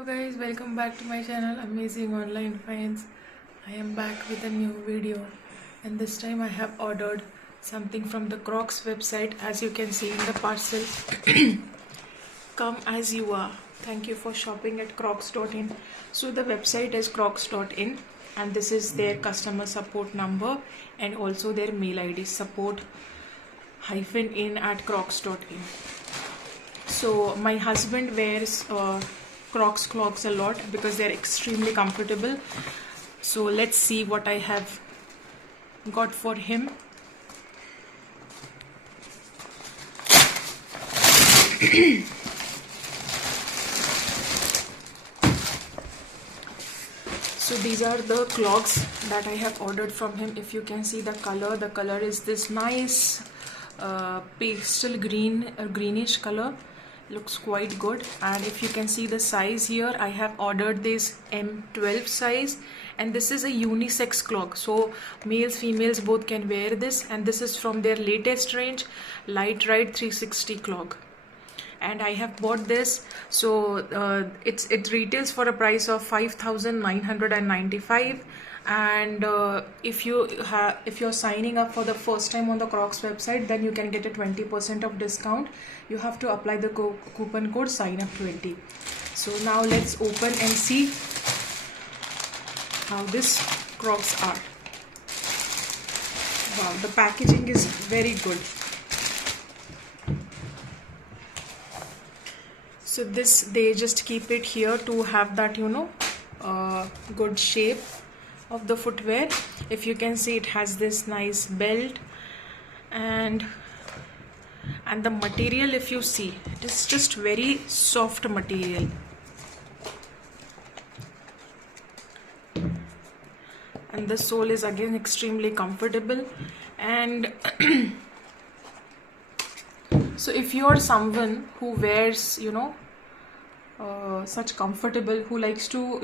Hello guys, welcome back to my channel Amazing Online Finds. I am back with a new video and this time I have ordered something from the Crocs website. As you can see in the parcel, come as you are. Thank you for shopping at crocs.in. So the website is crocs.in and this is their customer support number and also their mail ID, support-in@crocs.in. So my husband wears Crocs clogs a lot because they're extremely comfortable. So let's see what I have got for him. So these are the clogs that I have ordered from him. If you can see the color is this nice pastel green or greenish color. Looks quite good. And if you can see the size here, I have ordered this M12 size and this is a unisex clog, so males females both can wear this, and this is from their latest range, Light Ride 360 clog. And I have bought this, so it retails for a price of 5,995. And if you're signing up for the first time on the Crocs website, then you can get a 20% of discount. You have to apply the coupon code SIGNUP20. So now let's open and see how this Crocs are. Wow, the packaging is very good. So this, they just keep it here to have that, good shape of the footwear. If you can see, it has this nice belt and the material, if you see, it is just very soft material. And the sole is again extremely comfortable. And so if you are someone who wears such comfortable, who likes to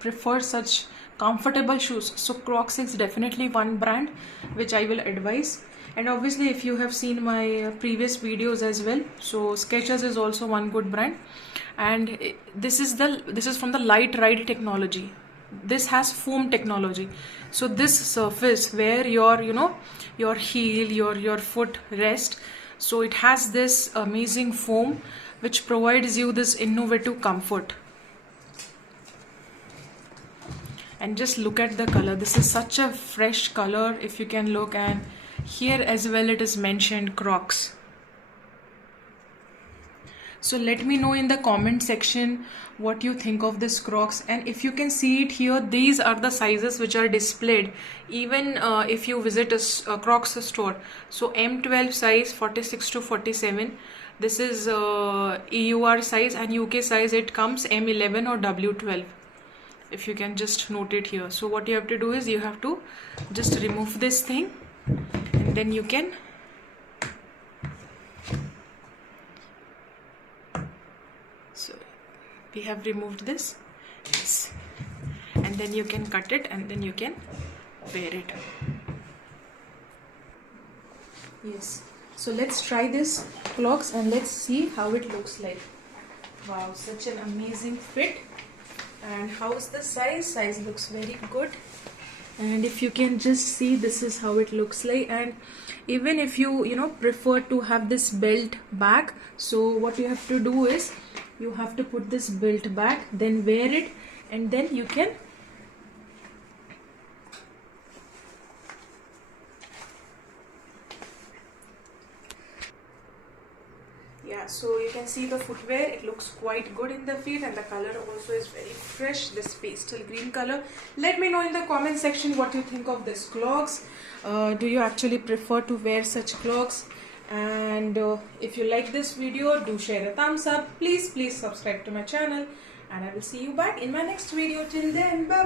prefer such comfortable shoes, so Crocs is definitely one brand which I will advise. And obviously if you have seen my previous videos as well, so Skechers is also one good brand. And this is from the Light Ride technology. This has foam technology, so this surface where your heel, your foot rest, so it has this amazing foam which provides you this innovative comfort. And just look at the color. This is such a fresh color, if you can look, and here as well it is mentioned Crocs. So let me know in the comment section what you think of this Crocs. And if you can see it here, these are the sizes which are displayed even if you visit a Crocs store. So M12 size 46 to 47. This is EUR size, and UK size it comes M11 or W12. If you can just note it here. So what you have to do is you have to just remove this thing, and then you can we have removed this, yes, and then you can cut it and then you can wear it. Yes, so let's try this clogs and let's see how it looks like. Wow, such an amazing fit. And how's the size looks very good. And if you can just see, this is how it looks like. And even if you prefer to have this belt back, so what you have to do is you have to put this belt back, then wear it, and then you can so you can see the footwear, it looks quite good in the feet, and the color also is very fresh, this pastel green color. Let me know in the comment section what you think of this clogs. Do you actually prefer to wear such clogs? And if you like this video, do share a thumbs up. Please subscribe to my channel, and I will see you back in my next video. Till then, bye.